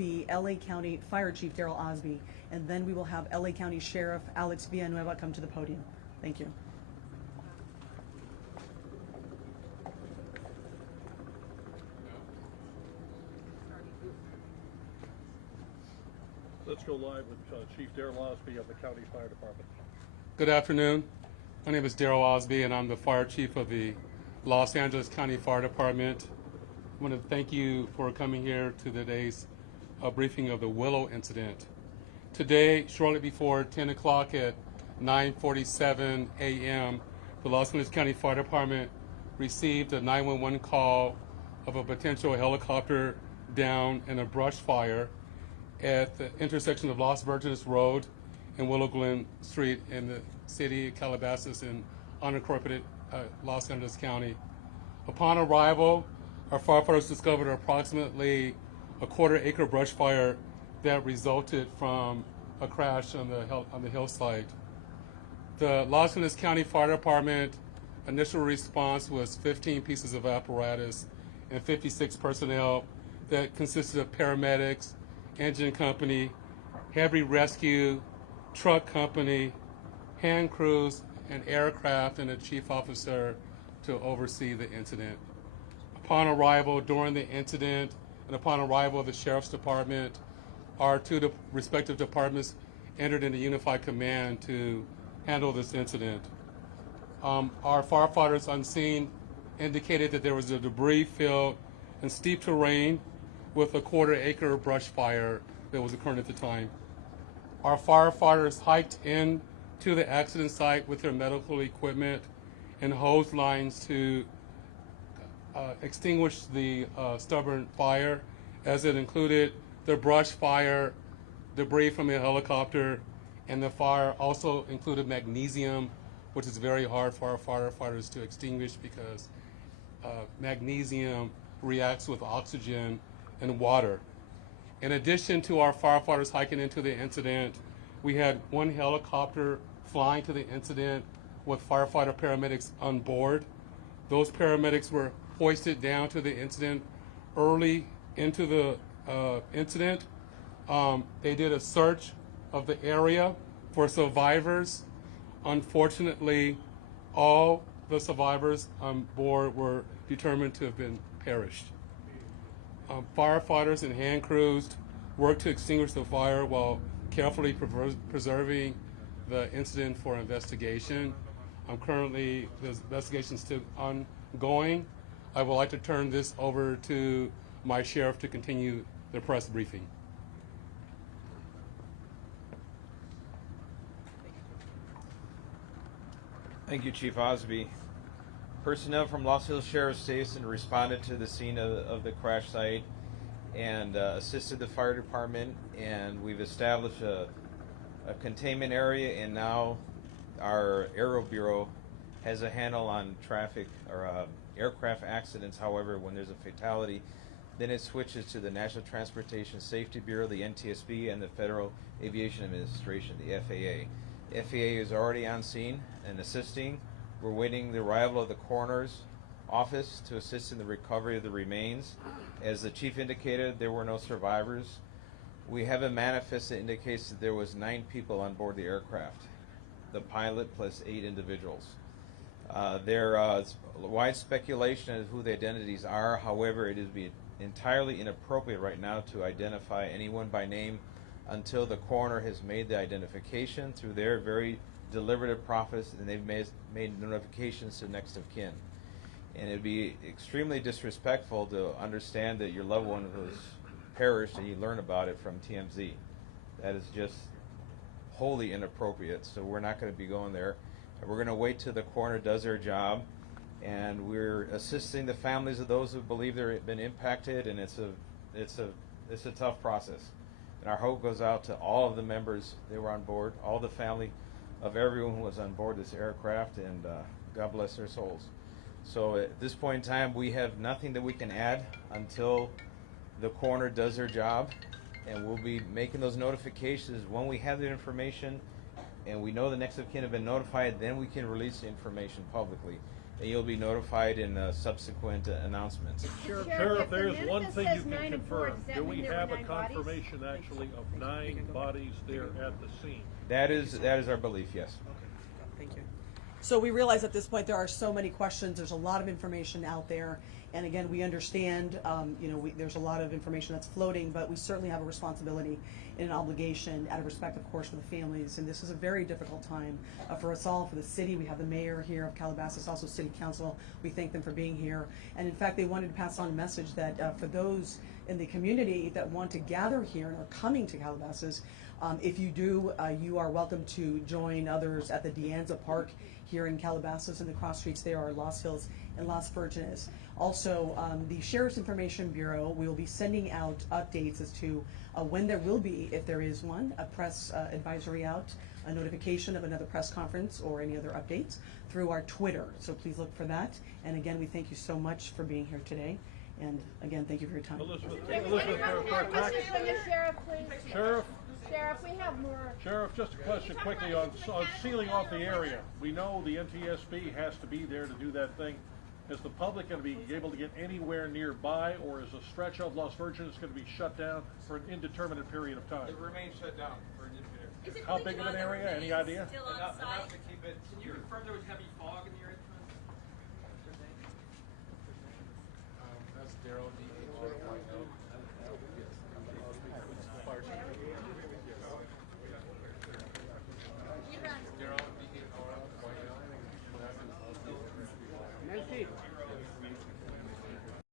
be LA County Fire Chief Daryl Osby, and then we will have LA County Sheriff Alex Villanueva come to the podium. Thank you. Let's go live with Chief Daryl Osby of the County Fire Department. Good afternoon. My name is Daryl Osby, and I'm the Fire Chief of the Los Angeles County Fire Department. I want to thank you for coming here to today's briefing of the Willow incident. Today, shortly before 10 o'clock at 9:47 a.m., the Los Angeles County Fire Department received a 911 call of a potential helicopter down in a brush fire at the intersection of Los Virgenes Road and Willow Glen Street in the city of Calabasas in unincorporated Los Angeles County. Upon arrival, our firefighters discovered approximately a quarter-acre brush fire that resulted from a crash on the hillside. The Los Angeles County Fire Department initial response was 15 pieces of apparatus and 56 personnel that consisted of paramedics, engine company, heavy rescue, truck company, hand crews, and aircraft, and a chief officer to oversee the incident. Upon arrival during the incident and upon arrival of the Sheriff's Department, our two respective departments entered into unified command to handle this incident. Our firefighters on scene indicated that there was a debris field and steep terrain with a quarter-acre brush fire that was occurring at the time. Our firefighters hiked in to the accident site with their medical equipment and hose lines to extinguish the stubborn fire, as it included the brush fire, debris from a helicopter, and the fire also included magnesium, which is very hard for our firefighters to extinguish because magnesium reacts with oxygen and water. In addition to our firefighters hiking into the incident, we had one helicopter flying to the incident with firefighter paramedics on board. Those paramedics were hoisted down to the incident early into the incident. They did a search of the area for survivors. Unfortunately, all the survivors on board were determined to have been perished. Firefighters and hand crews worked to extinguish the fire while carefully preserving the incident for investigation. Currently, the investigation is still ongoing. I would like to turn this over to my sheriff to continue the press briefing. Thank you, Chief Osby. Personnel from Los Angeles Sheriff's Station responded to the scene of the crash site and assisted the fire department, and we've established a containment area, and now our Aero Bureau has a handle on traffic or aircraft accidents. However, when there's a fatality, then it switches to the National Transportation Safety Bureau, the NTSB, and the Federal Aviation Administration, the FAA. The FAA is already on scene and assisting. We're waiting the arrival of the coroner's office to assist in the recovery of the remains. As the chief indicated, there were no survivors. We have a manifest that indicates that there was 9 people on board the aircraft, the pilot plus 8 individuals. There is wide speculation as to who the identities are. However, it is entirely inappropriate right now to identify anyone by name until the coroner has made the identification through their very deliberative process, and they've made notifications to next of kin. And it'd be extremely disrespectful to understand that your loved one was perished and you learn about it from TMZ. That is just wholly inappropriate, so we're not going to be going there. We're going to wait till the coroner does their job, and we're assisting the families of those who believe they've been impacted, and it's a tough process. And our hope goes out to all of the members that were on board, all the family of everyone who was on board this aircraft, and God bless their souls. So at this point in time, we have nothing that we can add until the coroner does their job, and we'll be making those notifications when we have the information and we know the next of kin have been notified. Then we can release the information publicly. and you'll be notified in subsequent announcements. Sheriff, if the there's one manifest thing says you 9 can and 4, confirm. does that Do mean we there were have a 9 bodies? confirmation actually of 9 bodies there at the scene? That is our belief, yes. Thank you. So we realize at this point there are so many questions. There's a lot of information out there, and again, we understand. There's a lot of information that's floating, but we certainly have a responsibility and an obligation, out of respect, of course, for the families. And this is a very difficult time for us all, for the city. We have the mayor here of Calabasas, also City Council. We thank them for being here, and in fact, they wanted to pass on a message that for those in the community that want to gather here and are coming to Calabasas. If you do, you are welcome to join others at the Dianza Park here in Calabasas, and the cross streets there are Los Hills and Las Virgenes. Also, the Sheriff's Information Bureau will be sending out updates as to when there will be, if there is one, a press advisory out, a notification of another press conference or any other updates through our Twitter. So please look for that. And again, we thank you so much for being here today. And again, thank you for your time. Elizabeth, Can we Elizabeth, have more questions from the sheriff, please? Sheriff, Sheriff, we have more. Sheriff, just a question quickly on sealing off the area. We know the NTSB has to be there to do that thing. Is the public going to be able to get anywhere nearby, or is a stretch of Las Virgenes going to be shut down for an indeterminate period of time? It remains shut down for an infinite. Is it How really big of an dry that area? Any remains idea? Still on Enough site? to keep it Can you secure. confirm there was heavy fog in the area? That's Daryl, DHR.